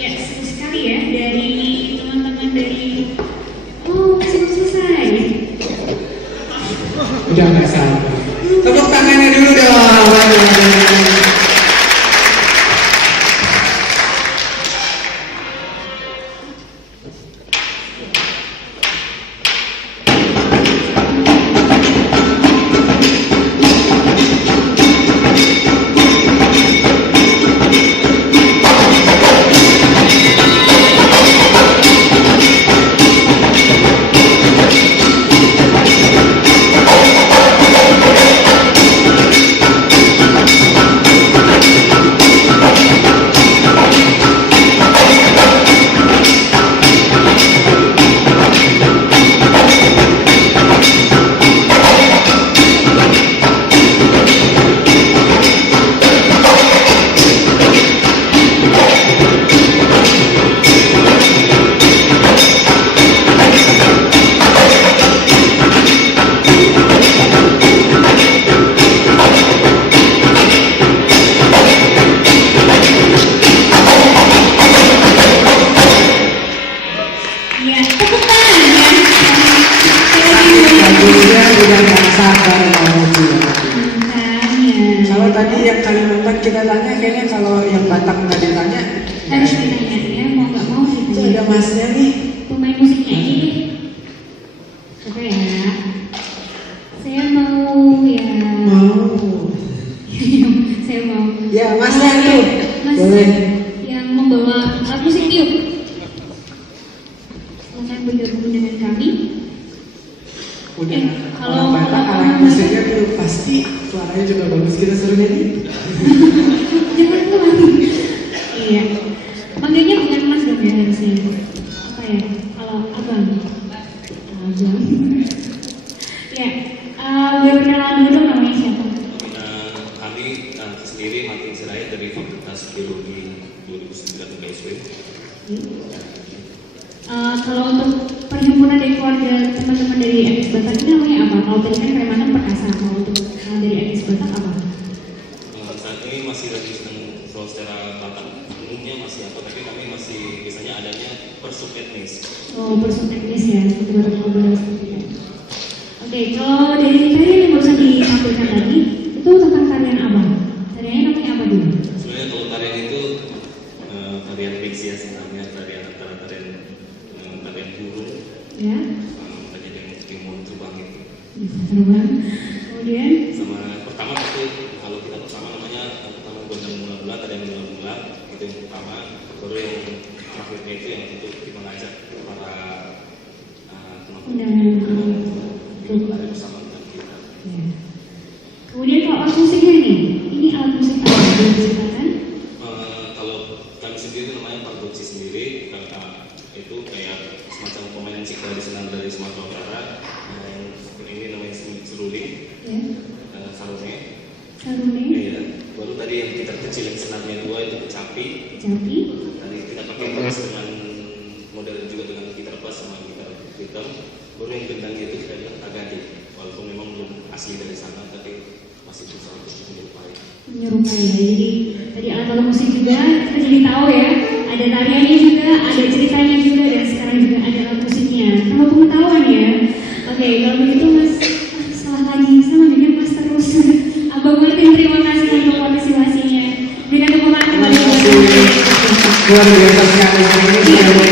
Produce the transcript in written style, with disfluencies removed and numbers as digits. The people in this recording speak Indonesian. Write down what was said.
Ya, seru sekali ya dari teman-teman dari. Oh, masih belum selesai. Udah nggak sabar. Tepuk tangannya dulu dong. Kalau tadi yang Kalimantan kita tanya, kayaknya kalau yang Batak nggak ditanya, Harus ditanya ya, mau nggak mau itu ditanya. ada masnya nih. Pemain musiknya ini. Coba ya. Saya mau ya. Mau. Saya mau. Ya, masnya tuh. Mas Boleh. yang membawa alat musik tiup. Silakan bergabung dengan kami. Udah. Kalau Orang Batak alat musiknya tuh pasti suaranya juga bagus, kita suruh nyanyi. Jangan lupa. Iya. Manggilnya bukan Mas dong ya harusnya. Apa ya? Kalau abang. Abang. Ya. Gue perkenalan dulu dong, namanya siapa? Kami sendiri Martin Sirait dari Fakultas Biologi 2009 UPSW. Kalau untuk perhimpunan dari keluarga teman-teman dari Etnis Batak ini namanya apa? Kalau tadi kan Kalimantan Perkasa, kalau untuk dari Etnis Batak apa? Saat ini masih lagi sedang secara Batak umumnya masih apa, tapi kami masih biasanya adanya persub etnis. Oh, persub etnis ya, seperti baru ngobrol seperti itu. Oke, kalau dari tarian yang barusan ditampilkan tadi, itu tentang tarian apa? Tariannya namanya apa dulu? Sebenarnya kalau tarian itu tarian mix ya, sebenarnya tarian antara tarian burung, Ya, tarian yang timur terbang itu. bisa seru banget. Kemudian, Sama pertama itu kalau kita pertama namanya pertama gondang mula-mula, tarian mula-mula itu yang pertama. Baru yang terakhirnya itu yang untuk kita ngajak para undangan untuk ada bersama dengan kita. ya. Kemudian kalau alat musiknya nih, ini alat musik apa? Boleh diceritakan? Kalau kami sendiri namanya Pardoci sendiri, itu kayak semacam pemain musik tradisional dari Sumatera Utara. Yang ini namanya seruling, Ya, sarunge. sarunge, Iya. Baru tadi yang gitar kecil yang senarnya dua itu capi. capi, Tadi kita pakai bass dengan model juga dengan gitar bass sama gitar rhythm. Baru yang gendangnya itu kita bilang agadi. Walaupun memang belum asli dari sana, tapi masih berusaha untuk menyerupai. menyerupai ya. Jadi tadi alat-alat musik juga kita jadi tahu ya, ada tariannya juga, ada ceritanya juga, dan sekarang juga ada alat musiknya. Kalau pengetahuan ya. Oke, kalau begitu Mas, salah lagi, sama dengan Mas terus. Abang Martin, terima kasih untuk partisipasinya. Berikan tepuk tangan kepada Abang Martin. Luar biasa sekali.